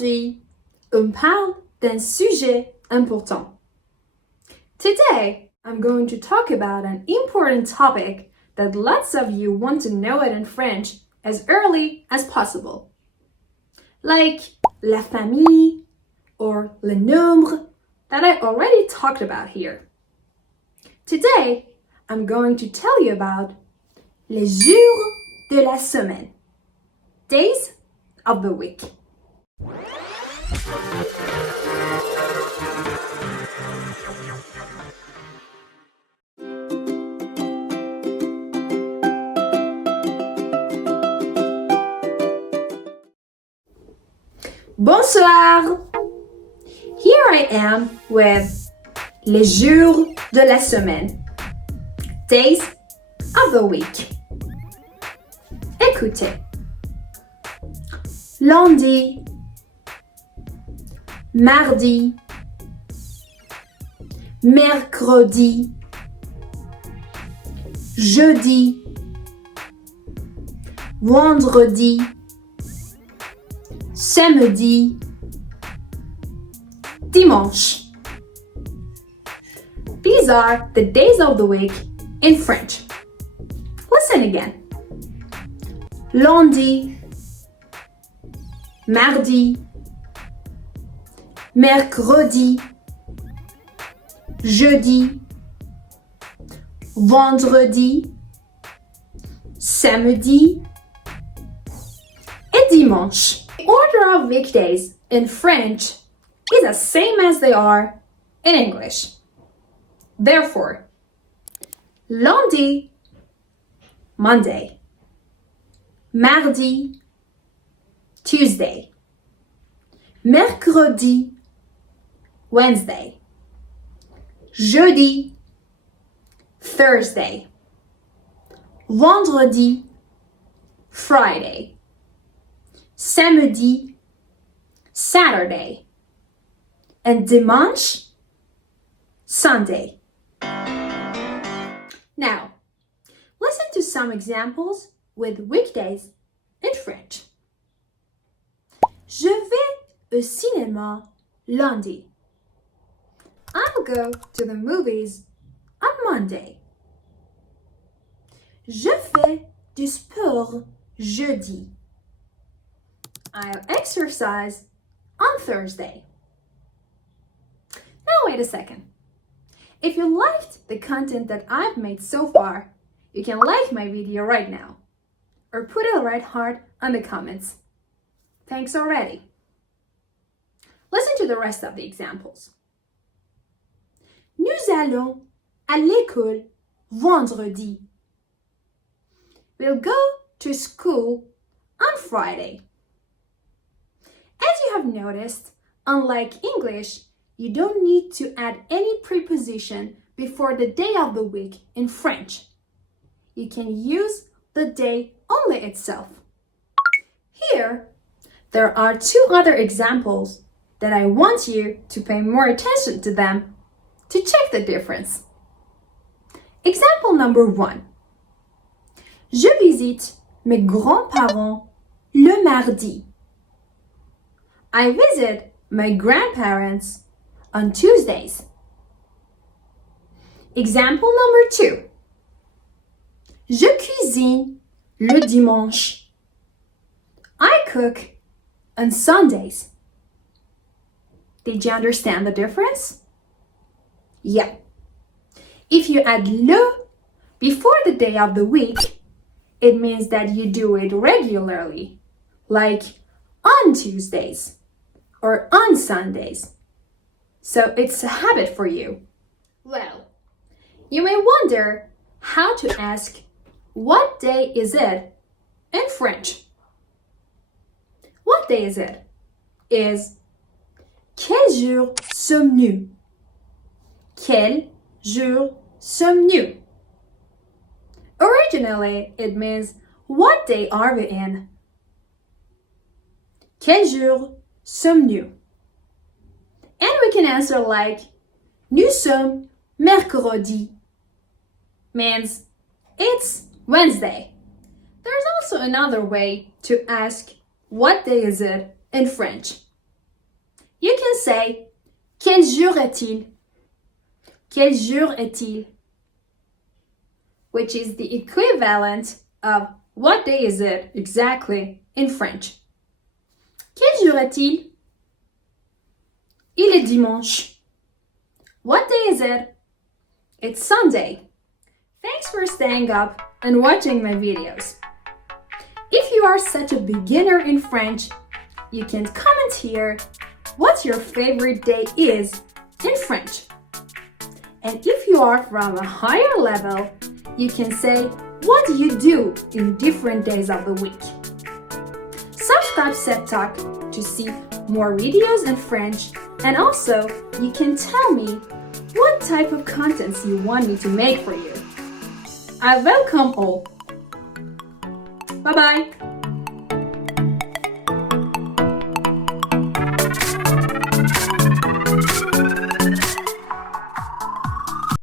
Aujourd'hui, on parle d'un sujet important. Today, I'm going to talk about an important topic that lots of you want to know it in French as early as possible. Like la famille or le nombre that I already talked about here. Today, I'm going to tell you about les jours de la semaine, days of the week. Bonsoir! Here I am with les jours de la semaine, days of the week. Écoutez. Lundi, mardi, mercredi, jeudi, vendredi, samedi, dimanche. These are the days of the week in French. Listen again. Lundi, mardi, mercredi, jeudi, vendredi, samedi, et dimanche. The order of weekdays in French is the same as they are in English. Therefore, lundi, Monday, mardi, Tuesday, mercredi, Wednesday, jeudi, Thursday, vendredi, Friday, samedi, Saturday, and dimanche, Sunday. Now, listen to some examples with weekdays in French. Je vais au cinéma lundi. I'll go to the movies on Monday. Je fais du sport jeudi. I'll exercise on Thursday. Now wait a second. If you liked the content that I've made so far, you can like my video right now or put a red heart on the comments. Thanks already. Listen to the rest of the examples. Nous allons à l'école vendredi. We'll go to school on Friday. As you have noticed, unlike English, you don't need to add any preposition before the day of the week in French. You can use the day only itself. Here, there are two other examples that I want you to pay more attention to them to check the difference. Example number 1. Je visite mes grands-parents le mardi. I visit my grandparents on Tuesdays. Example number 2. Je cuisine le dimanche. I cook on Sundays. Did you understand the difference? Yeah. If you add le before the day of the week, it means that you do it regularly, like on Tuesdays or on Sundays. So it's a habit for you. Well, you may wonder how to ask, what day is it in French? What day is it? Is quel jour sommes-nous? Quel jour sommes-nous? Originally, it means, what day are we in? Quel jour sommes-nous? And we can answer like, nous sommes mercredi. Means, it's Wednesday. There's also another way to ask, what day is it in French? say, quel jour est-il? Quel jour est-il? Which is the equivalent of what day is it exactly in French. Quel jour est-il? Il est dimanche. What day is it? It's Sunday. Thanks for staying up and watching my videos. If you are such a beginner in French, you can comment here what your favorite day is in French. And if you are from a higher level, you can say what you do in different days of the week. Subscribe Septalk to see more videos in French, and also you can tell me what type of contents you want me to make for you. I welcome all. Bye bye.